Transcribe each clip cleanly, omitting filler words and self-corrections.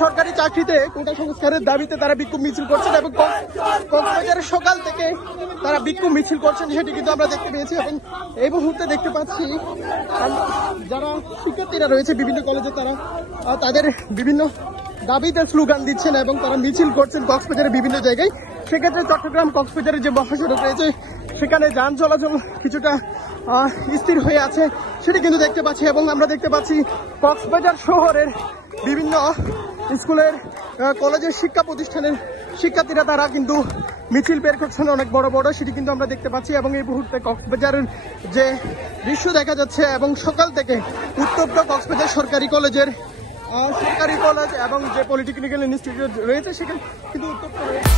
সরকারি চাকরিতে কোটা সংস্কারের দাবিতে তারা বিক্ষোভ মিছিল করছেন এবং কক্সবাজারের সকাল থেকে তারা বিক্ষোভ মিছিল করছেন, সেটি কিন্তু আমরা দেখতে পেয়েছি। এবং এই মুহূর্তে দেখতে পাচ্ছি যারা শিক্ষার্থীরা রয়েছে বিভিন্ন কলেজে, তারা তাদের বিভিন্ন দাবিতে স্লোগান দিচ্ছেন এবং তারা মিছিল করছেন কক্সবাজারের বিভিন্ন জায়গায়। সেক্ষেত্রে চট্টগ্রাম কক্সবাজারের যে মহাসড়ক রয়েছে সেখানে যান চলাচল কিছুটা স্থির হয়ে আছে, সেটি কিন্তু দেখতে পাচ্ছি। এবং আমরা দেখতে পাচ্ছি কক্সবাজার শহরের বিভিন্ন স্কুলের কলেজের শিক্ষা প্রতিষ্ঠানের শিক্ষার্থীরা তারা কিন্তু মিছিল বের করছেন অনেক বড় বড়, সেটি কিন্তু আমরা দেখতে পাচ্ছি। এবং এই মুহূর্তে কক্সবাজারের যে দৃশ্য দেখা যাচ্ছে এবং সকাল থেকে উত্তপ্ত কক্সবাজার সরকারি কলেজ এবং যে পলিটেকনিক্যাল ইনস্টিটিউট রয়েছে সেখানে কিন্তু উত্তপ্ত রয়েছে।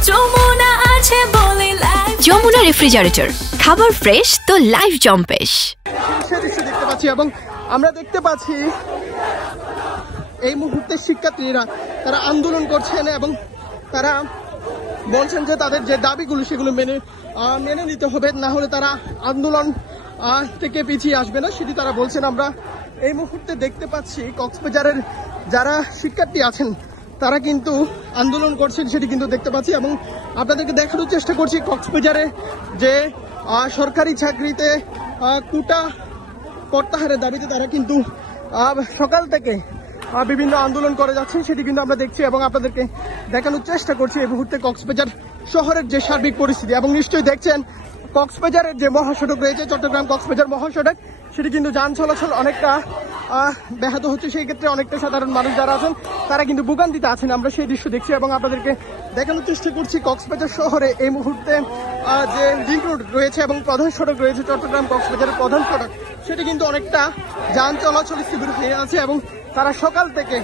যমুনা রেফ্রিজারেটর, খাবার ফ্রেশ তো লাইফ জম্পেশ, সে দৃশ্য দেখতে পাচ্ছি। এবং আমরা দেখতে পাচ্ছি এই মুহূর্তে শিক্ষার্থীরা তারা আন্দোলন করছেন এবং তারা বলছেন যে তাদের যে দাবিগুলো সেগুলো মেনে নিতে হবে, না হলে তারা আন্দোলন থেকে পিছিয়ে আসবে না, সেটি তারা বলছেন। আমরা এই মুহূর্তে দেখতে পাচ্ছি কক্সবাজারের যারা শিক্ষার্থী আছেন তারা কিন্তু আন্দোলন করছেন, সেটি কিন্তু দেখতে পাচ্ছি। এবং আপনাদেরকে দেখানোর চেষ্টা করছি কক্সবাজারে যে সরকারি চাকরিতে কোটা প্রত্যাহারের দাবিতে তারা কিন্তু সকাল থেকে বিভিন্ন আন্দোলন করে যাচ্ছেন, সেটি কিন্তু আমরা দেখছি এবং আপনাদেরকে দেখানোর চেষ্টা করছি এই মুহূর্তে কক্সবাজার শহরের যে সার্বিক পরিস্থিতি। এবং নিশ্চয়ই দেখছেন কক্সবাজারের যে মহাসড়ক রয়েছে চট্টগ্রাম কক্সবাজার মহাসড়ক, সেটি কিন্তু যান চলাচল অনেকটা ব্যাহত হচ্ছে। সেই ক্ষেত্রে অনেকটা সাধারণ মানুষ যারা আছেন তারা কিন্তু ভোগান্তিতে আছেন, আমরা সেই দৃশ্য দেখছি এবং আপনাদেরকে দেখানোর চেষ্টা করছি। কক্সবাজার শহরে এই মুহূর্তে যে লিংক রোড রয়েছে এবং প্রধান সড়ক রয়েছে চট্টগ্রাম কক্সবাজারের প্রধান সড়ক, সেটি কিন্তু অনেকটা যান চলাচল স্থবির হয়ে আছে। এবং তারা সকাল থেকে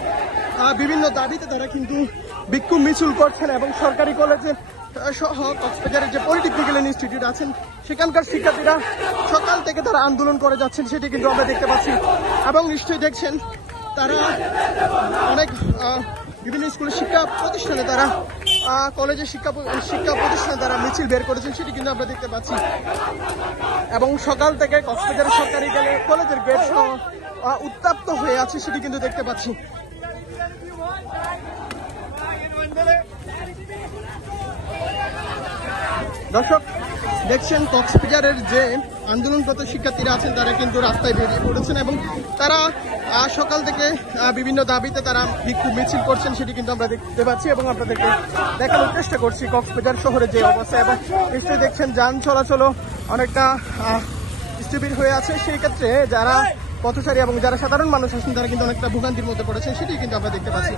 বিভিন্ন দাবিতে তারা কিন্তু বিক্ষোভ মিছিল করছেন এবং সরকারি কলেজে সহ কক্সবাজারের যে পলিটেকনিক্যাল ইনস্টিটিউট আছেন সেখানকার শিক্ষার্থীরা সকাল থেকে তারা আন্দোলন করে যাচ্ছেন, সেটি কিন্তু আমরা দেখতে পাচ্ছি। এবং নিশ্চয়ই দেখছেন তারা অনেক বিভিন্ন স্কুলের শিক্ষা প্রতিষ্ঠানে তারা কলেজের শিক্ষা প্রতিষ্ঠানে তারা মিছিল বের করেছেন, সেটি কিন্তু আমরা দেখতে পাচ্ছি। এবং সকাল থেকে কক্সবাজারের সরকারি কলেজের গেট সহ উত্তপ্ত হয়ে আছে, সেটি কিন্তু দেখতে পাচ্ছি। দর্শক দেখছেন কক্সবাজারের যে আন্দোলনরত শিক্ষার্থীরা আছেন তারা কিন্তু রাস্তায় বেরিয়ে পড়েছেন এবং তারা সকাল থেকে বিভিন্ন দাবিতে তারা বিক্ষোভ মিছিল করছেন, সেটি কিন্তু আমরা দেখতে পাচ্ছি এবং আপনাদেরকে দেখানোর চেষ্টা করছি কক্সবাজার শহরে যে অবস্থা। এবং নিশ্চয়ই দেখছেন যান চলাচলও অনেকটা স্থবির হয়ে আছে, সেই ক্ষেত্রে যারা পথচারী এবং যারা সাধারণ মানুষ আছেন তারা কিন্তু অনেকটা ভোগান্তির মধ্যে পড়েছেন, সেটি কিন্তু আমরা দেখতে পাচ্ছি।